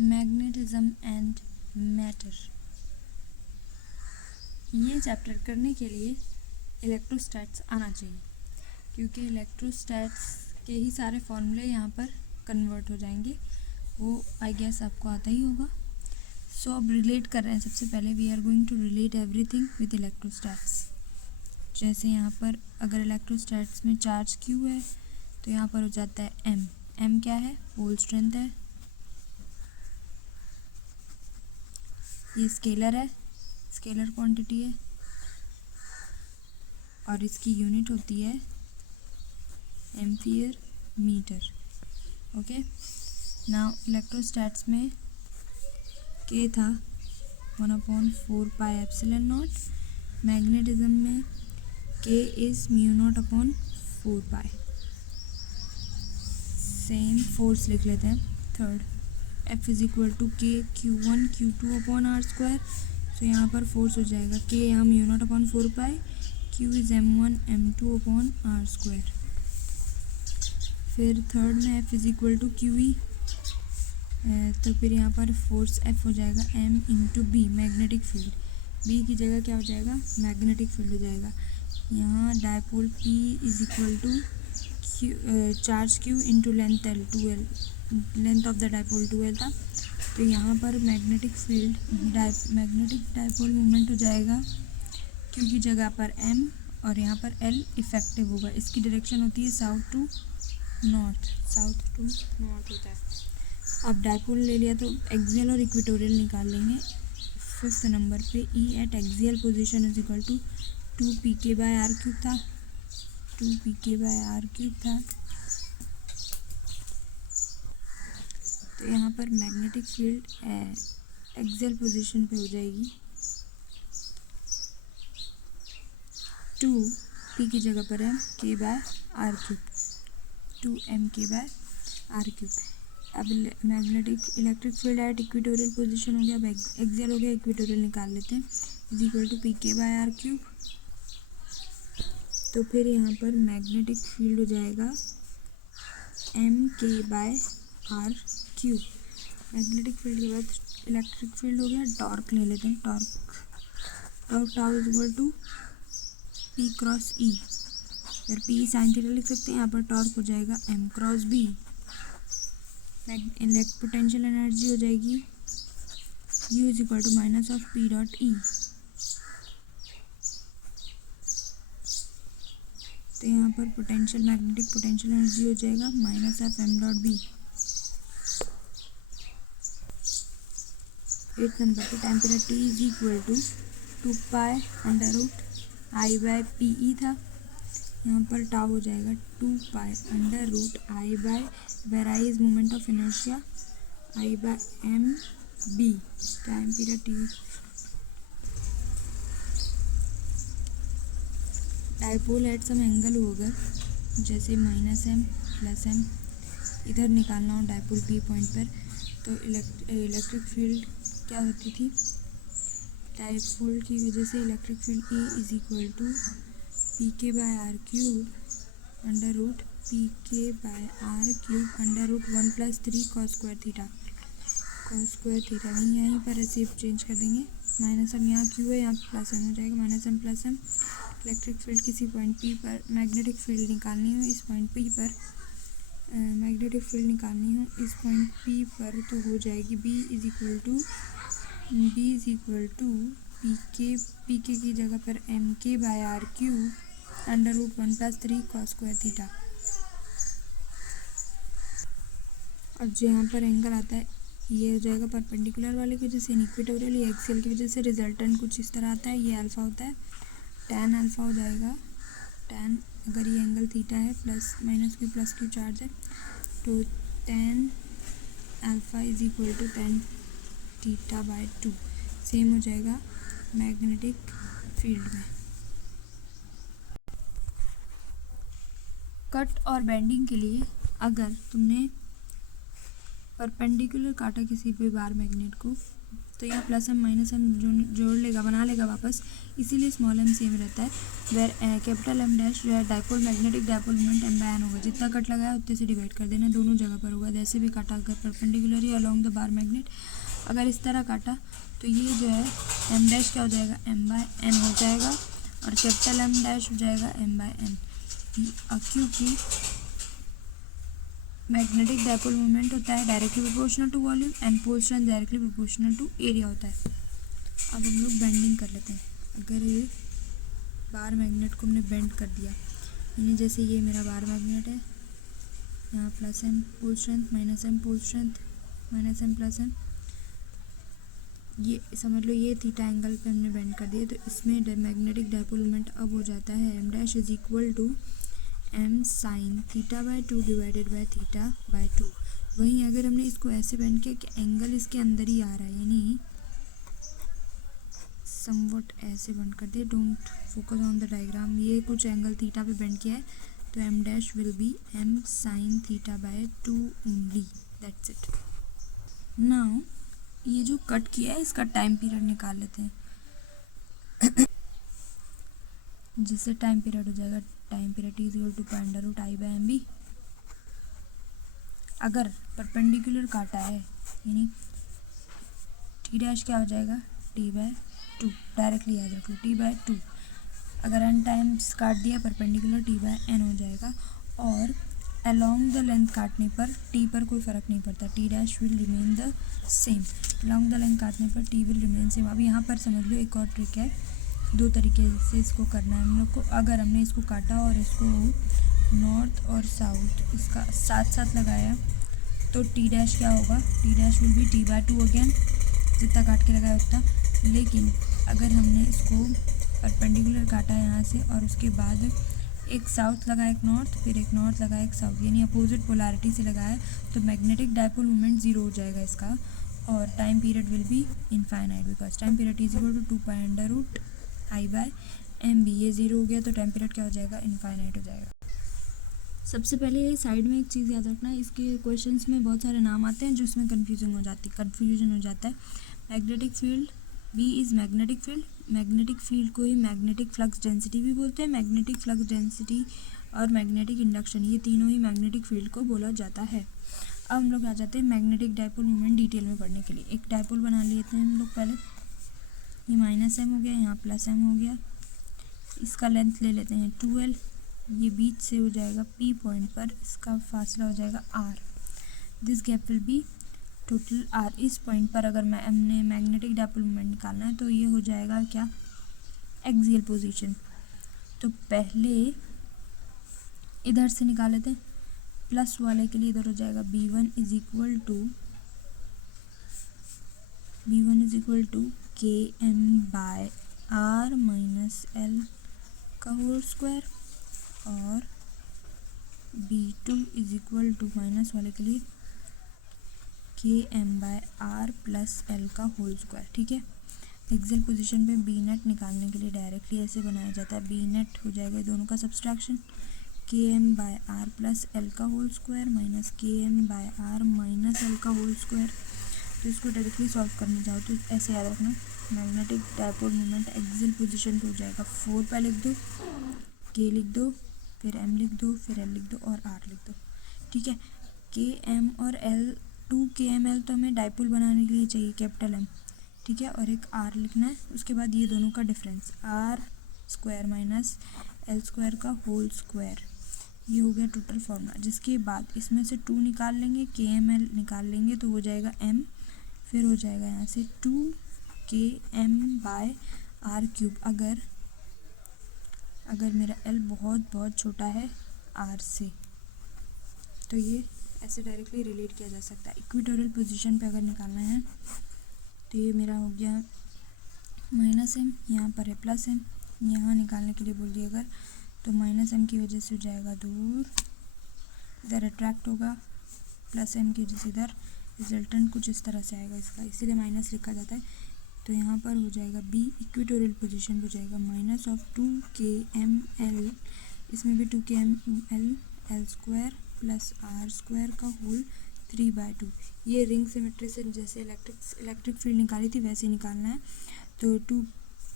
Magnetism and matter. ये chapter करने के लिए इलेक्ट्रोस्टैट्स आना चाहिए, क्योंकि इलेक्ट्रोस्टैट्स के ही सारे फॉर्मूले यहाँ पर कन्वर्ट हो जाएंगे। वो आई गेस आपको आता ही होगा। सो अब रिलेट कर रहे हैं। सबसे पहले we are going to relate everything with electrostatics. जैसे यहाँ पर अगर इलेक्ट्रोस्टैट्स में चार्ज क्यू है तो यहाँ पर हो जाता है एम। एम क्या है? होल स्ट्रेंथ है। ये स्केलर है, स्केलर क्वांटिटी है और इसकी यूनिट होती है एम्पियर मीटर। ओके, नाउ इलेक्ट्रोस्टैट्स में के था 1/4 एप्सिलॉन नॉट। मैग्नेटिज्म में के इज μ0/4। सेम फोर्स लिख लेते हैं। Third, F is equal to K Q1 Q2/r²। तो यहाँ पर फोर्स हो जाएगा के यहाँ μ0/4, Q इज M1 M2/r²। फिर थर्ड में F is equal to QE, तो फिर यहाँ पर फोर्स F हो जाएगा M into B, magnetic field. B की जगह क्या हो जाएगा? मैग्नेटिक फील्ड हो जाएगा। यहाँ dipole P is equal to charge Q into length L, 2L। Length of the dipole 2L था, तो यहाँ पर magnetic field magnetic dipole moment हो जाएगा Q की जगह पर M और यहाँ पर L इफेक्टिव होगा। इसकी डायरेक्शन होती है साउथ टू नॉर्थ होता है। अब डायपोल ले लिया तो एक्सियल और इक्वेटोरियल निकाल लेंगे। फिफ्थ नंबर पे E at axial position is equal to 2pk/r³ था, 2pk/r³ था। तो यहाँ पर मैग्नेटिक फील्ड एक्सियल पोजीशन पे हो जाएगी 2p की जगह पर है k/r³, 2mk/r³। अब magnetic electric field at equatorial position हो गया। अब एक्सियल हो गया, इक्वेटोरियल निकाल लेते हैं। Is equal to pk/r³। तो फिर यहाँ पर मैग्नेटिक फील्ड हो जाएगा mk/r³। मैग्नेटिक फील्ड के बाद इलेक्ट्रिक फील्ड हो गया। टॉर्क ले लेते हैं। Torque tau is equal to P cross E। फिर P साइन थीटा लिख सकते हैं। यहाँ पर टॉर्क हो जाएगा M cross B। Potential energy हो जाएगी U is equal to minus of P dot E। तो यहाँ पर मैग्नेटिक पोटेंशियल एनर्जी हो जाएगा minus of M dot B। 8 number पे temperature T is equal to 2π√I/PE था। यहाँ पर टाउ हो जाएगा 2π√I/, where I is moment of inertia, I/mB। Temperature T। Dipole at some angle होगा, जैसे -m + m। इधर निकालना हो डायपोल P पॉइंट पर, तो इलेक्ट्रिक फील्ड क्या होती थी? डायपोल की वजह से electric field E is equal to pk/r³ √pk/r³ √1 + 3 cos² theta. यहीं पर ऐसे चेंज कर देंगे। माइनस m यहाँ Q है, यहाँ प्लस m हो जाएगा। -m + m। इलेक्ट्रिक फील्ड किसी पॉइंट P पर मैग्नेटिक फील्ड निकालनी हो, इस पॉइंट P पर मैग्नेटिक फील्ड निकालनी हो इस पॉइंट P पर, तो हो जाएगी B is equal to pk की जगह पर mk/r³ √1 + 3 cos² थीटा। और जो यहाँ पर एंगल आता है ये हो जाएगा परपेंडिकुलर वाले की वजह से, इक्वेटोरियल या एक्सियल की वजह से रिजल्टेंट कुछ इस तरह आता है। ये अल्फ़ा होता है, tan अल्फ़ा हो जाएगा। tan अगर ये एंगल थीटा है, plus minus q plus q charge है, तो tan alpha is equal to tan θ/2। Same हो जाएगा मैग्नेटिक फील्ड में। कट और बेंडिंग के लिए अगर तुमने परपेंडिकुलर काटा किसी भी बार मैग्नेट को, तो यहाँ प्लस एम माइनस एम जोड़ लेगा, बना लेगा वापस, इसीलिए स्मॉल एम सेम रहता है। वेर कैपिटल एम डैश जो है dipole magnetic dipole moment M by N होगा, जितना कट लगाया उतने से डिवाइड कर देना, दोनों जगह पर होगा। जैसे भी काटा अगर perpendicularly along the bar magnet, अगर इस तरह काटा तो ये जो है एम डैश क्या हो जाएगा, एम बाय एन हो जाएगा, और कैपिटल एम डैश हो जाएगा एम बाय एन, क्योंकि मैग्नेटिक डाइपोल मोमेंट होता है directly proportional to volume and pole strength directly proportional to area होता है। अब हम लोग बेंडिंग कर लेते हैं। अगर बार मैग्नेट को हमने बेंड कर दिया, यानी जैसे ये मेरा बार मैग्नेट है, यहाँ plus M pole strength minus M pole strength minus M plus M, ये समझ लो ये थीटा एंगल पे हमने बेंड कर दिया, तो इसमें मैग्नेटिक डाइपोल मोमेंट अब हो जाता है M dash is equal to M sine theta by 2 divided by theta by 2। वहीं अगर हमने इसको ऐसे बेंड किया कि एंगल इसके अंदर ही आ रहा है, यानी समवट ऐसे बेंड कर दिया, don't focus on the diagram, ये कुछ एंगल थीटा पे बेंड किया है, तो M dash will be M sine theta by 2 only, that's it. Now ये जो कट किया है इसका टाइम पीरियड निकाल लेते हैं। जिससे टाइम पीरियड हो जाएगा, time period is equal to under root I by M B. अगर परपेंडिकुलर काटा है यानी टी डैश क्या हो जाएगा, टी बाय 2, डायरेक्टली याद रख लो टी बाय 2। अगर एन टाइम्स काट दिया परपेंडिकुलर, टी बाय एन हो जाएगा, और अलोंग द लेंथ काटने पर टी पर कोई फ़र्क नहीं पड़ता, T dash will remain the same. Along the length काटने पर टी विल रिमेन सेम। अब यहाँ पर समझ लो एक और ट्रिक है, दो तरीके से इसको करना है हम लोग को। अगर हमने इसको काटा और इसको नॉर्थ और साउथ इसका साथ साथ लगाया, तो टी डैश क्या होगा, T dash will be T by 2 again, जितना काट के लगाया उतना। लेकिन अगर हमने इसको परपेंडिकुलर काटा यहाँ से और उसके बाद एक साउथ लगाया एक नॉर्थ, फिर एक नॉर्थ लगाया एक साउथ, यानी अपोजिट पोलैरिटी से लगाया, तो मैग्नेटिक डाइपोल मोमेंट ज़ीरो हो जाएगा इसका, और time period will be infinite, because time period is equal to 2 pi under root I by M B. ये ज़ीरो हो गया तो टाइम पीरियड क्या हो जाएगा, इनफाइनाइट हो जाएगा। सबसे पहले ये साइड में एक चीज़ याद रखना है, इसके क्वेश्चंस में बहुत सारे नाम आते हैं जो इसमें कन्फ्यूजन हो जाता है। Magnetic field, B is magnetic field, magnetic field को ही मैग्नेटिक फ्लक्स डेंसिटी भी बोलते हैं। मैग्नेटिक फ्लक्स डेंसिटी और मैग्नेटिक इंडक्शन, ये तीनों ही मैग्नेटिक फील्ड को बोला जाता है। अब हम लोग आ जाते हैं मैग्नेटिक डाइपोल मोमेंट डिटेल में पढ़ने के लिए। एक डाइपोल बना लेते हैं हम लोग पहले, ये माइनस एम हो गया, यहाँ प्लस एम हो गया, इसका लेंथ ले लेते हैं 2l, ये बीच से हो जाएगा P पॉइंट पर, इसका फासला हो जाएगा R, this gap will be total R। इस पॉइंट पर अगर हमने मैग्नेटिक डाइपोल मोमेंट निकालना है तो ये हो जाएगा क्या, एक्सियल पोजीशन। तो पहले इधर से निकाल लेते हैं, प्लस वाले के लिए इधर हो जाएगा B1 is equal to KM by R minus L का होल स्क्वायर, और B2 is equal to minus वाले के लिए KM by R plus L का होल स्क्वायर। ठीक है, एक्सियल पोजीशन पे बी नेट निकालने के लिए डायरेक्टली ऐसे बनाया जाता है, बी नेट हो जाएगा दोनों का subtraction, KM by R plus L का whole square minus KM by R minus L का होल स्क्वायर। तो इसको डायरेक्टली सॉल्व करने जाओ तो ऐसे याद रखना, magnetic dipole moment axial position पे हो जाएगा 4 पे लिख दो, K लिख दो, फिर M लिख दो, फिर L लिख दो और R लिख दो। ठीक है, KM और L, 2KML तो हमें डाइपोल बनाने के लिए चाहिए कैपिटल M, ठीक है, और एक R लिखना है। उसके बाद ये दोनों का difference R square minus L square का होल स्क्वायर, ये हो गया टोटल फॉर्मूला। जिसके बाद इसमें से 2 निकाल लेंगे, KML निकाल लेंगे तो हो जाएगा M, फिर हो जाएगा यहाँ से 2KM बाय R क्यूब। अगर मेरा L बहुत छोटा है R से, तो ये ऐसे डायरेक्टली रिलेट किया जा सकता है। इक्वेटोरियल पोजीशन पे अगर निकालना है तो ये मेरा हो गया माइनस एम, यहाँ पर है प्लस एम, यहाँ निकालने के लिए बोल दिया अगर, तो माइनस एम की वजह से हो जाएगा दूर, इधर अट्रैक्ट होगा, प्लस एम की वजह से इधर रिजल्टेंट कुछ इस तरह से आएगा इसका, इसीलिए माइनस लिखा जाता है। तो यहाँ पर हो जाएगा बी इक्वेटोरियल पोजीशन हो जाएगा माइनस ऑफ 2KML, इसमें भी 2KML L square plus R square का होल 3/2। ये रिंग सिमेट्री से जैसे इलेक्ट्रिक फील्ड निकाली थी वैसे निकालना है। तो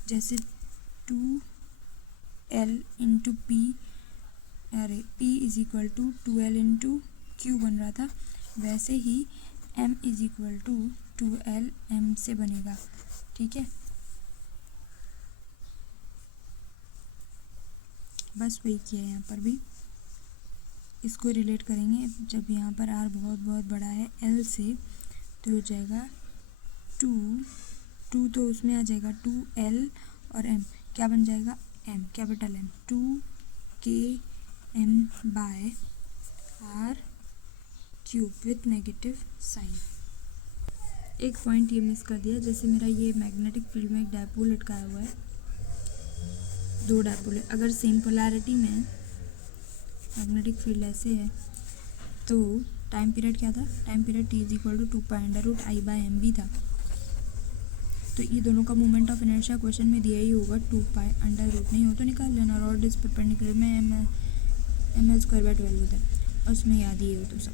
जैसे 2L इंटू पी, अरे P is equal to 2L into Q बन रहा था, वैसे ही M is equal to 2L M से बनेगा। ठीक है, बस वही किया है यहाँ पर भी। इसको रिलेट करेंगे जब यहाँ पर R बहुत बहुत बड़ा है L से, तो हो जाएगा 2 तो उसमें आ जाएगा 2L और M क्या बन जाएगा, M capital M 2KM by R cube with negative sign. एक पॉइंट ये मिस कर दिया, जैसे मेरा ये मैग्नेटिक फील्ड में एक डायपोल लटकाया हुआ है, 2 डायपोल है। अगर सेम पोलैरिटी में मैग्नेटिक फील्ड ऐसे है तो टाइम पीरियड क्या था, time period T is equal to 2π√I/mb था। तो ये दोनों का मोमेंट ऑफ इनर्शिया क्वेश्चन में दिया ही होगा, 2π√, नहीं हो तो निकाल लेना। रॉड इज परपेंडिकुलर में ml²/12 होता है, और उसमें याद ही हो तो सब।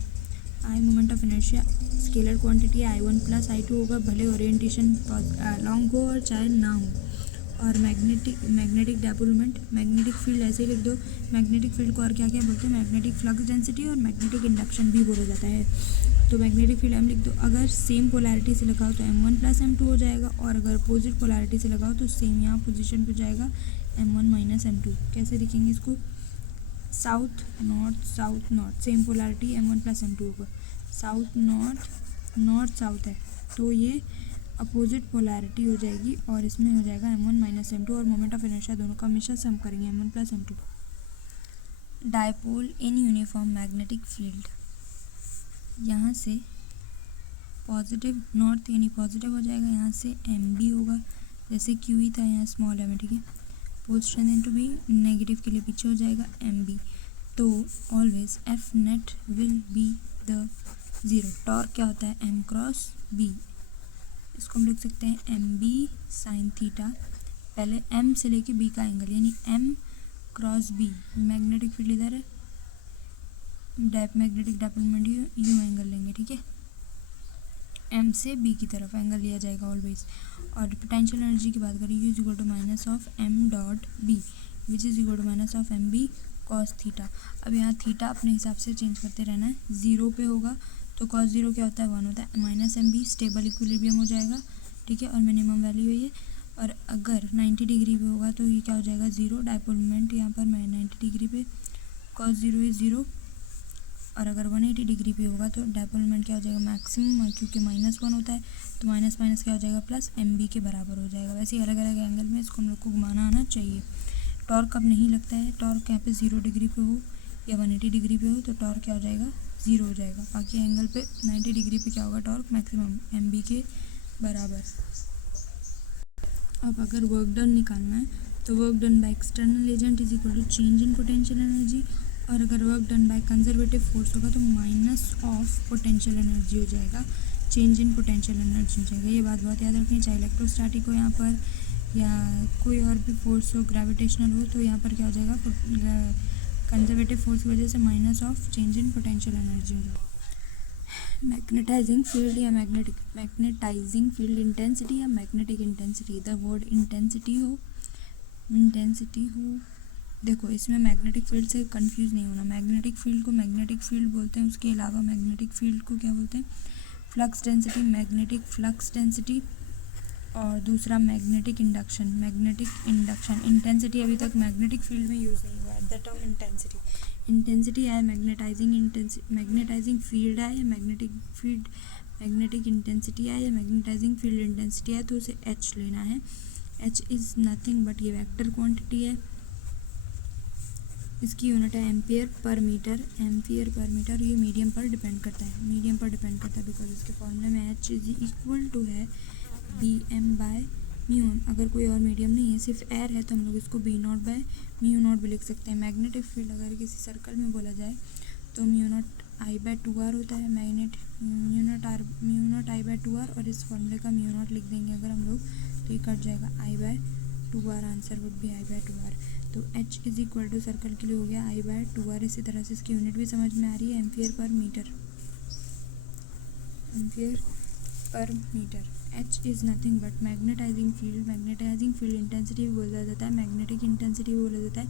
I moment of inertia scalar quantity I1 + I2 होगा, भले ओरिएंटेशन लॉन्ग हो और चाहे ना हो। और magnetic dipole moment, magnetic field ऐसे ही लिख दो। मैग्नेटिक फील्ड को और क्या क्या बोलते हैं, मैग्नेटिक फ्लक्स डेंसिटी और मैग्नेटिक इंडक्शन भी बोला जाता है। तो मैग्नेटिक फील्ड M लिख दो। अगर सेम पोलैरिटी से लगाओ तो M1 + M2 हो जाएगा, और अगर अपोजिट पोलैरिटी से लगाओ तो सेम यहाँ पोजीशन पे जाएगा M1 - M2। कैसे लिखेंगे इसको, south north, same polarity M1 + M2 होगा। साउथ नॉर्थ साउथ है तो ये अपोजिट पोलैरिटी हो जाएगी, और इसमें हो जाएगा M1 - M2, और मोमेंट ऑफ इनर्शिया दोनों का हमेशा सम करेंगे M1 + M2। Dipole in uniform magnetic field, यहाँ से पॉजिटिव नॉर्थ यानी पॉजिटिव हो जाएगा, यहाँ से MB होगा, जैसे QE था यहाँ स्मॉल m है। ठीक है, pole strength into B, negative के लिए पीछे हो जाएगा MB। तो always F net will be the 0। Torque क्या होता है, M×B। इसको हम लिख सकते हैं MB sin थीटा, पहले M से लेके B का एंगल, यानी M×B। मैग्नेटिक फील्ड इधर है, magnetic dipole moment you angle लेंगे। ठीक है, M से B की तरफ एंगल लिया जाएगा ऑलवेज। और पोटेंशियल एनर्जी की बात करें, U is equal to -M.B which is equal to -MB cos theta. अब यहाँ थीटा अपने हिसाब से चेंज करते रहना है। 0 पे होगा तो cos 0 क्या होता है, 1 होता है। -MB स्टेबल इक्विलिब्रियम हो जाएगा। ठीक है, और मिनिमम वैल्यू है ये। और अगर 90 डिग्री पे होगा तो ये क्या हो जाएगा, 0। डायपोल मोमेंट यहाँ पर 90 डिग्री पे, cos 0 इज 0। और अगर 180 डिग्री पे होगा तो डायपोल मोमेंट क्या हो जाएगा, मैक्सिमम, क्योंकि -1 होता है तो माइनस क्या हो जाएगा, +MB के बराबर हो जाएगा। वैसे ही अलग अलग एंगल में इसको हम लोग को घुमाना आना चाहिए। टॉर्क अब नहीं लगता है, टॉर्क यहाँ पे 0 डिग्री पे हो या 180 डिग्री पे हो तो टॉर्क क्या हो जाएगा, 0 हो जाएगा। बाकी एंगल पे 90 डिग्री पे क्या होगा, टॉर्क मैक्सिमम MB के बराबर। अब अगर वर्क डन निकालना है तो work done by external agent is equal to change in potential energy, और अगर work done by conservative force होगा तो माइनस ऑफ पोटेंशियल एनर्जी हो जाएगा, चेंज इन पोटेंशियल एनर्जी हो जाएगा। ये बात बहुत याद रखनी, चाहे इलेक्ट्रोस्टैटिक हो यहाँ पर या कोई और भी फोर्स हो, ग्रेविटेशनल हो, तो यहाँ पर क्या हो जाएगा, कंजर्वेटिव फोर्स की वजह से minus of change in potential energy हो जाएगा। मैग्नेटाइजिंग फील्ड या मैग्नेटाइजिंग फील्ड इंटेंसिटी या magnetic intensity, the word intensity हो देखो इसमें मैग्नेटिक फील्ड से कंफ्यूज नहीं होना। मैग्नेटिक फील्ड को मैग्नेटिक फील्ड बोलते हैं, उसके अलावा मैग्नेटिक फील्ड को क्या बोलते हैं, flux density, magnetic flux density, और दूसरा मैग्नेटिक इंडक्शन। इंटेंसिटी अभी तक मैग्नेटिक फील्ड में यूज़ नहीं हुआ है, द टर्म इंटेंसिटी है मैग्नेटाइजिंग फील्ड है या मैग्नेटिक इंटेंसिटी है या मैग्नेटाइजिंग फील्ड इंटेंसिटी है, तो उसे H लेना है। H इज़ नथिंग बट ये वेक्टर क्वांटिटी है, इसकी यूनिट है एम्पियर पर मीटर। ये मीडियम पर डिपेंड करता है, बिकॉज इसके फॉर्मूले में H इज इक्वल टू है Bm/μ। अगर कोई और मीडियम नहीं है, सिर्फ एयर है, तो हम लोग इसको B0/μ0 भी लिख सकते हैं। मैग्नेटिक फील्ड अगर किसी सर्कल में बोला जाए तो μ0 I/2r होता है, μ0 I/2r, और इस फॉर्मूले का μ0 लिख देंगे अगर हम लोग तो ये कट जाएगा I/2r, आंसर वुड भी I/2r। तो H is equal to circle के लिए हो गया I/2r। इसी तरह से इसकी यूनिट भी समझ में आ रही है, ampere per metre. Ampere per metre. H is nothing but magnetising field. Magnetising field intensity भी बोला जाता है, मैग्नेटिक इंटेंसिटी भी बोला जाता है।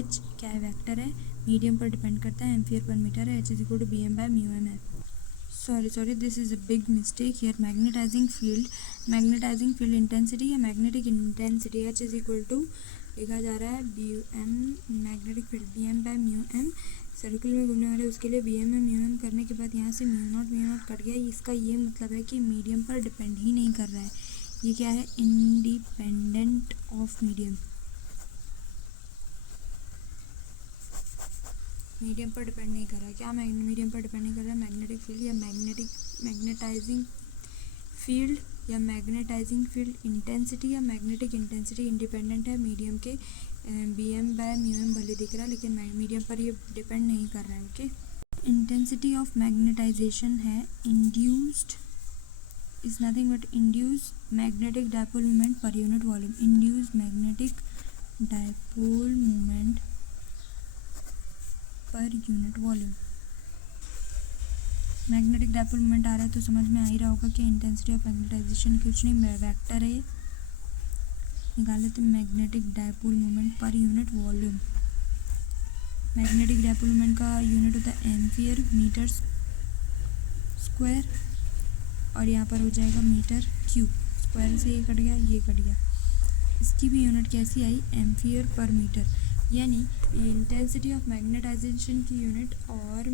H क्या है, वेक्टर है, मीडियम पर डिपेंड करता है, एम्पियर पर मीटर है। H is equal to BM/μm है। Sorry this is a big mistake here. Magnetising field intensity या magnetic intensity H is equal to लिखा जा रहा है BM magnetic field BM/μm। Circle में घूमने वाले उसके लिए BM/μm करने के बाद यहाँ से म्यू नॉट कट गया। इसका ये मतलब है कि मीडियम पर डिपेंड ही नहीं कर रहा है। ये क्या है, इंडिपेंडेंट ऑफ मीडियम। मीडियम पर डिपेंड नहीं कर रहा है। क्या मीडियम पर डिपेंड नहीं कर रहा है? मैग्नेटिक फील्ड या मैग्नेटाइजिंग फील्ड या मैग्नेटाइजिंग फील्ड इंटेंसिटी या मैग्नेटिक इंटेंसिटी इंडिपेंडेंट है मीडियम के। BM/μm भले दिख रहा है लेकिन मीडियम पर ये डिपेंड नहीं कर रहा है। ओके, इंटेंसिटी ऑफ मैग्नेटाइजेशन है induced is nothing but induce magnetic dipole moment per unit volume. Induce magnetic dipole moment per unit volume. Magnetic dipole moment आ रहा है तो समझ में आ ही रहा होगा कि इंटेंसिटी ऑफ मैग्नेटाइजेशन कुछ नहीं, वेक्टर है, निकाल लेते हैं। Magnetic dipole moment per unit volume. Magnetic dipole moment का यूनिट होता है एम्पियर मीटर स्क्वायर और यहाँ पर हो जाएगा मीटर क्यूब। स्क्वायर से ये कट गया, ये कट गया। इसकी भी यूनिट कैसी आई, एम्पियर पर मीटर। यानी इंटेंसिटी ऑफ मैग्नेटाइजेशन की यूनिट और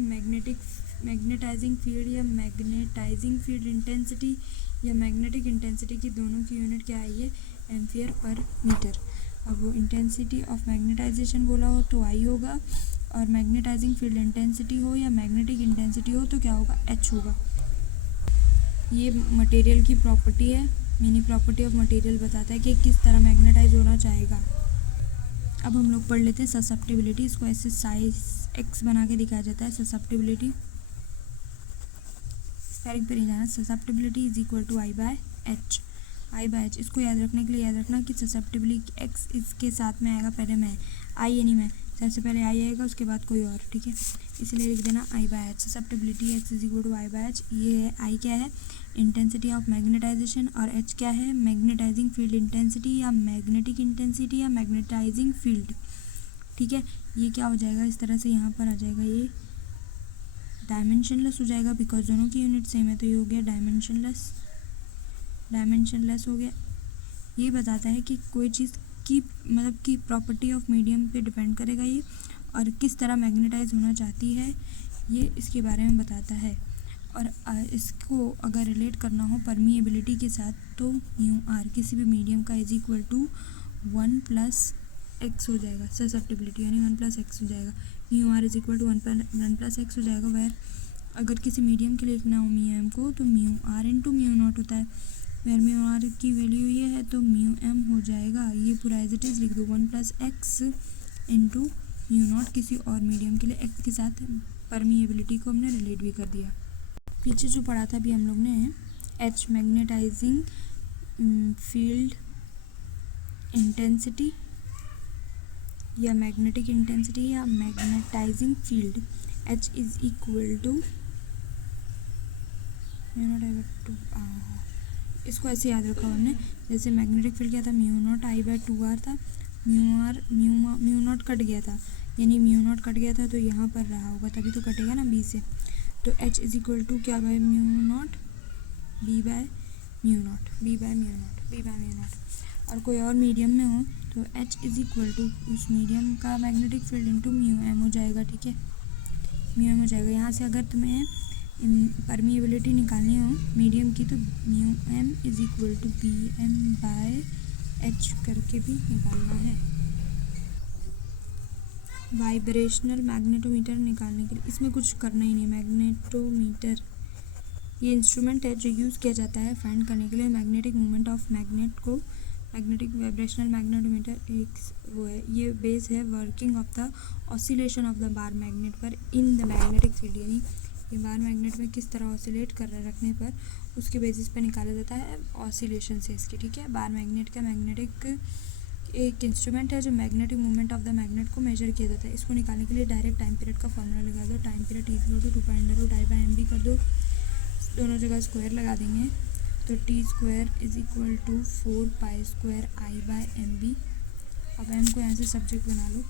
मैग्नेटाइजिंग फील्ड या मैग्नेटाइजिंग फील्ड इंटेंसिटी या मैग्नेटिक इंटेंसिटी की दोनों की यूनिट क्या आई है, एम्पियर पर मीटर। अब वो इंटेंसिटी ऑफ मैग्नेटाइजेशन बोला हो तो आई होगा और मैग्नेटाइजिंग फील्ड इंटेंसिटी हो या मैग्नेटिक इंटेंसिटी हो तो क्या होगा, एच होगा। ये मटेरियल की प्रॉपर्टी है, मिनी प्रॉपर्टी ऑफ मटेरियल बताता है कि किस तरह मैग्नेटाइज होना चाहेगा। अब हम लोग पढ़ लेते हैं ससेप्टिबिलिटी। इसको ऐसे साइज एक्स बना के दिखाया जाता है। ससेप्टिबिलिटी स्पेलिंग पे नहीं जाना। Susceptibility is equal to I/H। इसको याद रखने के लिए याद रखना कि ससेप्टिबिलिटी एक्स इसके साथ में आएगा, पहले मैं आई यानी मैं, सबसे पहले आई आएगा उसके बाद कोई और, ठीक है, इसलिए लिख देना I/H। Susceptibility x is equal to I/H। ये है आई क्या है, इंटेंसिटी ऑफ मैग्नेटाइजेशन, और एच क्या है, मैग्नेटाइजिंग फील्ड इंटेंसिटी या मैग्नेटिक इंटेंसिटी या मैग्नेटाइजिंग फील्ड। ठीक है, ये क्या हो जाएगा, इस तरह से यहाँ पर आ जाएगा, ये डायमेंशनलेस हो जाएगा बिकॉज दोनों की यूनिट सेम है, तो ये हो गया डायमेंशनलेस हो गया। ये बताता है कि कोई चीज़ की मतलब कि प्रॉपर्टी ऑफ मीडियम पे डिपेंड करेगा ये, और किस तरह मैग्नेटाइज होना चाहती है ये इसके बारे में बताता है। और इसको अगर रिलेट करना हो परमिएबिलिटी के साथ तो म्यू आर किसी भी मीडियम का इज इक्वल टू 1+x हो जाएगा। ससेप्टिबिलिटी यानी 1+x हो जाएगा। Mu are is equal to 1+x हो जाएगा। वैर अगर किसी मीडियम के लिए लिखना हो म्यू एम को तो mu r into mu naught होता है। वैर म्यू आर की वैल्यू ये है तो म्यू एम हो जाएगा, ये पूरा एज इट इज़ लिख दो 1+x इंटू म्यू नॉट। किसी और मीडियम के लिए एक्स के साथ परमिएबिलिटी को हमने रिलेट भी कर दिया। पीछे जो पढ़ा था अभी हम लोग ने एच मैग्नेटाइजिंग फील्ड इंटेंसिटी या मैग्नेटिक इंटेंसिटी या magnetising field H is equal to इसको ऐसे याद रखा हमने, जैसे मैग्नेटिक फील्ड क्या था, म्यू0I/2r था। म्यू नॉट कट गया था, यानी म्यू नॉट कट गया था तो यहाँ पर रहा होगा, तभी तो कटेगा ना बी से। तो एच इज इक्वल टू क्या by mu naught, B by mu naught. और कोई और मीडियम में हो तो एच इज इक्वल टू उस मीडियम का magnetic field into mu M हो जाएगा। ठीक है, म्यू एम हो जाएगा। यहाँ से अगर तुम्हें परमिएबिलिटी निकालनी हो मीडियम की तो mu M is equal to BM/H करके भी निकालना है। वाइब्रेशनल मैग्नेटोमीटर निकालने के लिए इसमें कुछ करना ही नहीं। मैग्नेटोमीटर ये इंस्ट्रूमेंट है जो यूज़ किया जाता है फाइंड करने के लिए मैग्नेटिक मूवमेंट ऑफ मैग्नेट को। मैग्नेटिक वाइब्रेशनल मैग्नेटोमीटर एक वो है, ये बेस है working of the oscillation of the bar magnet पर इन द मैग्नेटिक फील्ड, यानी ये बार मैग्नेट में किस तरह ऑसिलेट कर रखने पर उसके बेसिस पर निकाला जाता है ऑसिलेशन से इसकी। ठीक है, बार मैग्नेट का मैग्नेटिक एक इंस्ट्रूमेंट है जो magnetic movement of the magnet को मेजर किया जाता है। इसको निकालने के लिए डायरेक्ट टाइम पीरियड का फॉर्मूला लगा दो। Time period equal to 2 √I/MB कर दो। दोनों जगह स्क्वायर लगा देंगे तो T square is equal to 4π² I/mb। अब m को यहाँ से सब्जेक्ट बना लो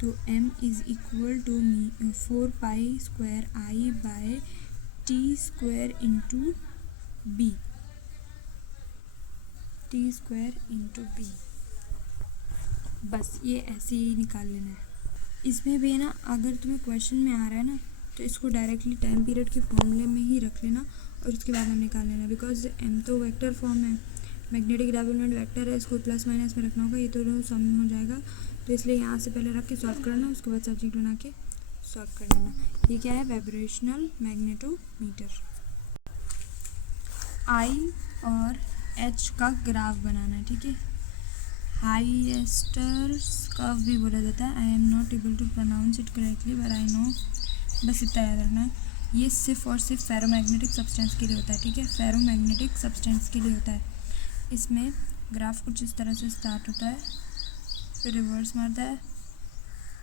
तो m is equal to 4π² I/t² into b, t²/b। बस ये ऐसे ही निकाल लेना है। इसमें भी है ना, अगर तुम्हें क्वेश्चन में आ रहा है ना तो इसको डायरेक्टली टाइम पीरियड के फॉर्मूले में ही रख लेना और उसके बाद हम निकाल लेना, बिकॉज m तो वेक्टर फॉर्म है, मैग्नेटिक डाइपोल वेक्टर है, इसको प्लस माइनस में रखना होगा, ये तो सम में हो जाएगा। तो इसलिए यहाँ से पहले रख के सॉल्व करना, उसके बाद सब्जेक्ट बना के सॉल्व कर लेना। ये क्या है, वाइब्रेशनल मैग्नेटोमीटर। I और H का ग्राफ बनाना है, ठीक है। हाईएस्टर्स कर्व भी बोला जाता है। I am not able to pronounce it correctly but I know, बस इतना याद रखना है। ये सिर्फ और सिर्फ फेरोमैग्नेटिक सब्सटेंस के लिए होता है, ठीक है, फेरोमैग्नेटिक सब्सटेंस के लिए होता है। इसमें ग्राफ कुछ इस तरह से स्टार्ट होता है, फिर रिवर्स मारता है,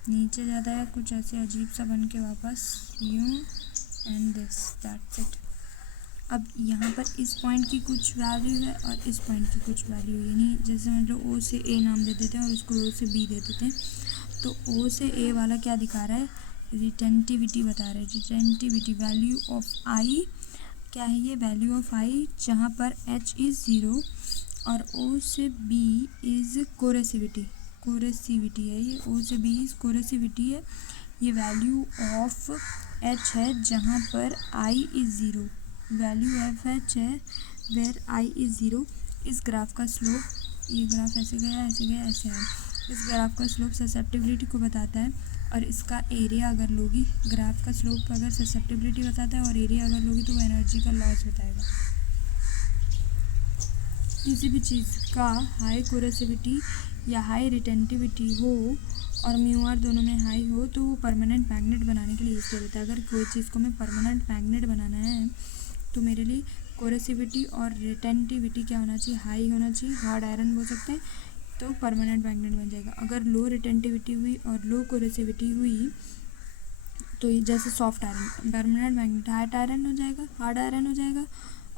नीचे जाता है, कुछ ऐसे अजीब सा बन के वापस यूं एंड दिस, दैट्स इट। अब यहाँ पर इस पॉइंट की कुछ वैल्यू है और इस पॉइंट की कुछ वैल्यू है, यानी जैसे मतलब ओ से ए नाम दे देते हैं और उसको ओ से बी दे देते हैं। तो ओ से ए वाला क्या दिखा रहा है, रिटेंटिविटी बता रहा है, रिटेंटिविटी वैल्यू ऑफ आई। क्या है ये, वैल्यू ऑफ आई जहाँ पर एच इज़ 0 और ओ से बी इज़ कोरेसिविटी, कोरेसिविटी है ये, ओ से बी इज़ कोरेसिविटी है। ये वैल्यू ऑफ एच है जहाँ पर I is 0, value of H है वेयर आई इज़ 0। इस ग्राफ का स्लोप, ये ग्राफ ऐसे गया ऐसे गया ऐसे है, इस ग्राफ का स्लोप ससेप्टिबिलिटी को बताता है और इसका एरिया अगर लोगी, ग्राफ का स्लोप अगर ससेप्टिबिलिटी बताता है और एरिया अगर लोगी तो वो एनर्जी का लॉस बताएगा। किसी भी चीज़ का हाई कोरेसिविटी या हाई रिटेंटिविटी हो और म्यू आर दोनों में हाई हो तो वो परमानेंट मैग्नेट बनाने के लिए यूज़ किया जाता है। अगर कोई चीज़ को मैं परमानेंट मैग्नेट बनाना है तो मेरे लिए कोरेसिविटी और रिटेंटिविटी क्या होना चाहिए, हाई होना चाहिए, हार्ड आयरन बोल सकते हैं, तो परमानेंट मैग्नेट बन जाएगा। अगर लो रिटेंटिविटी हुई और लो कोरेसिविटी हुई तो ये जैसे soft iron, permanent magnet hard iron हो जाएगा, हार्ड आयरन हो जाएगा।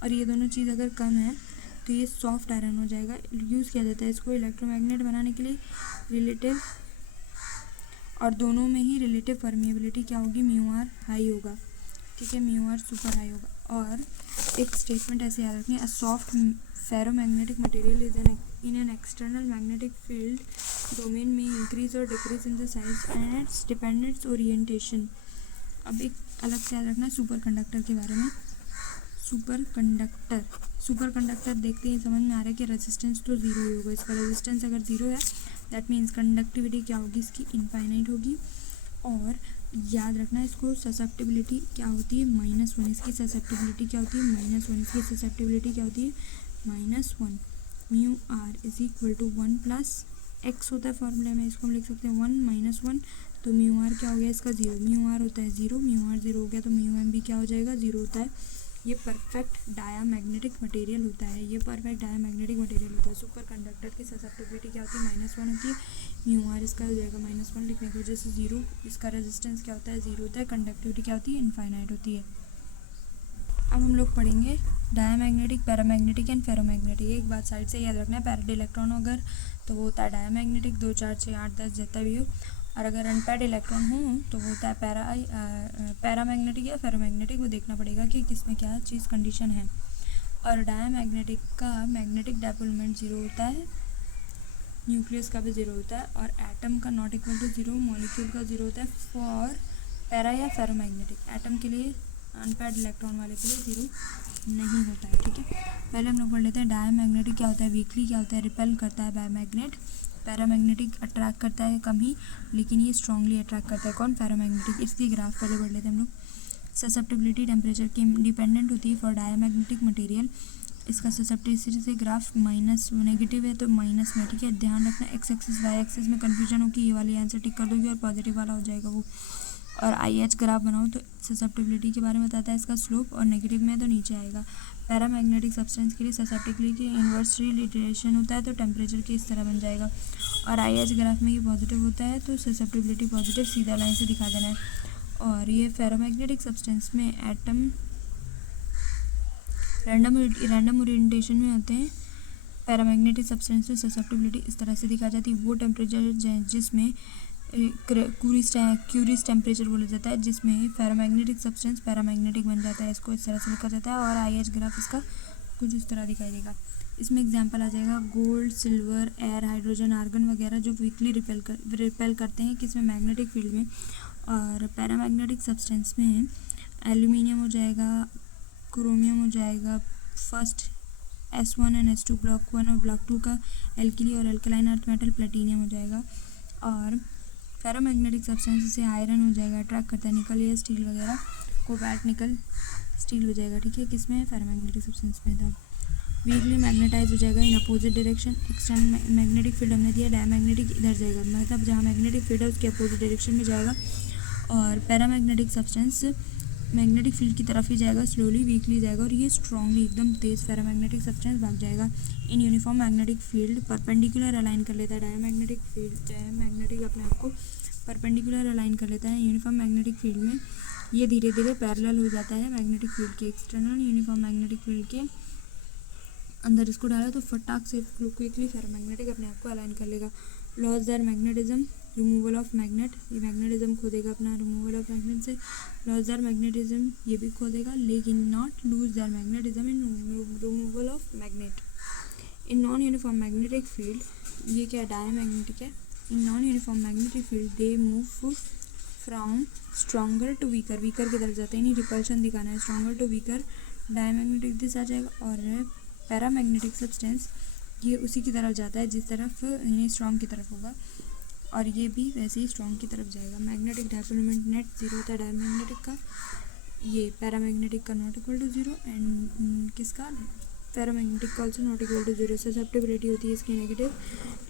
और ये दोनों चीज़ अगर कम है तो ये सॉफ्ट आयरन हो जाएगा। यूज़ किया जाता है इसको इलेक्ट्रोमैग्नेट बनाने के लिए रिलेटिव, और दोनों में ही रिलेटिव परमिएबिलिटी क्या होगी, म्यू आर हाई होगा, ठीक है, म्यू आर सुपर हाई होगा। और एक स्टेटमेंट ऐसे याद रखनी है, a soft ferromagnetic material is in an external magnetic field domain में इंक्रीज और decrease in the size and it's dependents orientation. अब एक अलग से याद रखना है सुपर कंडक्टर के बारे में। सुपर कंडक्टर देखते ही समझ में आ रहा है कि रेजिस्टेंस तो ज़ीरो ही होगा। इसका रेजिस्टेंस अगर ज़ीरो है दैट मीन्स कंडक्टिविटी क्या होगी, इसकी इनफाइनाइट होगी। और याद रखना इसको, ससेप्टिबिलिटी क्या होती है, -1, इसकी ससेप्टिबिलिटी क्या होती है, -1, इसकी ससेप्टिबिलिटी क्या होती है, -1। Mu are is equal to 1 + x होता है फॉर्मूले में, इसको हम लिख सकते हैं 1 - 1, तो म्यू आर क्या हो गया इसका 0, म्यू आर होता है 0, म्यू आर 0 हो गया तो म्यू एम भी क्या हो जाएगा 0 होता है। ये परफेक्ट डायामैग्नेटिक मटेरियल होता है, ये परफेक्ट डायामैग्नेटिक मटेरियल होता है। सुपर कंडक्टर की ससेप्टिबिलिटी क्या होती है, -1 होती है, म्यू आर इसका हो जाएगा -1 लिखने की वजह से 0। इसका रेजिस्टेंस क्या होता है 0 होता है, कंडक्टिविटी क्या होती है इनफाइनाइट होती है। अब हम लोग पढ़ेंगे डायामैग्नेटिक, पैरामैग्नेटिक एंड फेरोमैग्नेटिक। एक बात साइड से याद रखना है, पैरेड इलेक्ट्रॉन अगर तो वो होता है डायामैग्नेटिक, 2 4 6 8 10 जितना भी हो, और अगर अनपैड इलेक्ट्रॉन हो तो वो होता है पैरामैग्नेटिक या फेरोमैग्नेटिक। वो देखना पड़ेगा कि किसमें क्या चीज़ कंडीशन है। और डायामैग्नेटिक का मैग्नेटिक डायपोलमेंट 0 होता है, न्यूक्लियस का भी 0 होता है, और एटम का नॉट इक्वल टू 0, मॉलिक्यूल का 0 होता है। फॉर पैरा या फेरोमैग्नेटिक एटम के लिए, अनपैड इलेक्ट्रॉन वाले के लिए 0 नहीं होता है, ठीक है। पहले हम लोग पढ़ लेते हैं डायामैग्नेटिक क्या होता है, वीकली क्या होता है, रिपेल करता है बाय मैग्नेट। पैरामैग्नेटिक अट्रैक्ट करता है कम ही, लेकिन ये स्ट्रांगली अट्रैक्ट करता है, कौन, पैरामैग्नेटिक। इसकी ग्राफ पहले पढ़ लेते हैं हम लोग। ससेप्टिबिलिटी टेम्परेचर की डिपेंडेंट होती है फॉर डायामैग्नेटिक मटेरियल। इसका ससेप्टिबिलिटी से ग्राफ माइनस नेगेटिव है तो माइनस में, ठीक है। ध्यान रखना एक्स एक्सिस वाई एक्सिस में कन्फ्यूजन हो कि ये वाली आंसर टिक कर दोगे और पॉजिटिव वाला हो जाएगा वो। और आई एच ग्राफ बनाओ तो ससेप्टिबिलिटी के बारे में बताता है इसका स्लोप, और नेगेटिव में है तो नीचे आएगा। पैरामैग्नेटिक सब्सटेंस के लिए ससेप्टिबिलिटी इन्वर्सली रिलेशन होता है तो टेम्परेचर के इस तरह बन जाएगा। और आई एच ग्राफ में ये पॉजिटिव होता है तो ससेप्टिबिलिटी पॉजिटिव, सीधा लाइन से दिखा देना है। और ये फेरोमैग्नेटिक सब्सटेंस में एटम रैंडम ओरिएंटेशन में होते हैं। पैरामैग्नेटिक सब्सटेंस में ससेप्टिबिलिटी इस तरह से दिखाई जाती है, वो टेम्परेचर जिसमें क्यूरिस टेम्परेचर बोला जाता है, जिसमें फेरोमैग्नेटिक सब्सटेंस पैरामैग्नेटिक बन जाता है, इसको इस तरह से लिखा जाता है। और IH ग्राफ इसका कुछ इस तरह दिखाई देगा। इसमें एग्जांपल आ जाएगा gold, silver, air, hydrogen, argon वगैरह जो वीकली रिपेल करते हैं किसमें, मैग्नेटिक फील्ड में। और पैरामैग्नेटिक सब्सटेंस में एल्यूमिनियम हो जाएगा, क्रोमियम हो जाएगा, फर्स्ट S1 और S2 ब्लॉक 1 और ब्लॉक 2 का एल्किली और एल्कलाइन अर्थ मेटल प्लेटिनियम हो जाएगा। और फेरोमैग्नेटिक सब्सटेंस से आयरन हो जाएगा, अट्रैक्ट करता है निकल या स्टील वगैरह, कोबाल्ट निकल स्टील हो जाएगा, ठीक है, किसमें, फेरोमैग्नेटिक सब्सटेंस में था। वीकली मैग्नेटाइज हो जाएगा in opposite direction. External magnetic field हमने दिया, डायमैग्नेटिक इधर जाएगा, मतलब जहाँ मैग्नेटिक फील्ड है उसके अपोजिट डायरेक्शन में जाएगा। और पैरामैग्नेटिक सब्सटेंस मैग्नेटिक फील्ड की तरफ ही जाएगा, स्लोली वीकली जाएगा, और ये स्ट्रांगली एकदम तेज पैरामैग्नेटिक सब्सटेंस भाग जाएगा। In uniform magnetic field perpendicular align कर लेता है डायमैग्नेटिक फील्ड, मैग्नेटिक अपने आप को परपेंडिकुलर अलाइन कर लेता है। यूनिफॉर्म मैग्नेटिक फील्ड में ये धीरे धीरे पैरेलल हो जाता है मैग्नेटिक फील्ड के। एक्सटर्नल यूनिफॉर्म मैग्नेटिक फील्ड के अंदर इसको डाला तो फटाक से क्विकली फेरोमैग्नेटिक अपने आप को अलाइन कर लेगा। Loss their magnetism, removal of magnet, ये मैग्नेटिज्म खो देगा अपना रिमूवल ऑफ मैग्नेट से। लॉस दर मैग्नेटिज्म ये भी खो देगा, लेकिन not lose their magnetism in removal of magnet. In non uniform magnetic field, ये क्या डायमैग्नेटिक है, in non uniform magnetic field they move from stronger to weaker, weaker की तरफ जाते हैं, नहीं रिपल्शन दिखाना है, stronger to weaker, diamagnetic this आ जाएगा। और पैरामैग्नेटिक सब्सटेंस ये उसी की तरफ जाता है जिस तरफ यानी स्ट्रॉन्ग की तरफ होगा, और ये भी वैसे ही स्ट्रॉन्ग की तरफ जाएगा। Magnetic dipole moment net zero होता है डायमैग्नेटिक का, ये पैरामैग्नेटिक का not equal to zero, and किसका, पैरामैग्नेटिक का also not equal to zero. Susceptibility होती है इसकी negative,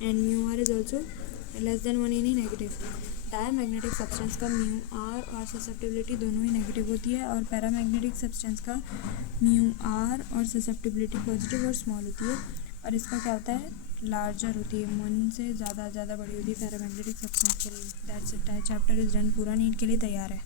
and mu are is also less than 1 यानी नेगेटिव। डायमैग्नेटिक सब्सटेंस का म्यू आर और ससेप्टिबिलिटी दोनों ही नेगेटिव होती है, और पैरामैग्नेटिक सब्सटेंस का म्यू आर और ससेप्टिबिलिटी पॉजिटिव और स्मॉल होती है, और इसका क्या होता है, लार्जर होती है, 1 से ज़्यादा बड़ी होती है पैरामैग्नेटिक सब्सटेंस के लिए। That's it, chapter is done, पूरा नीट के लिए तैयार है।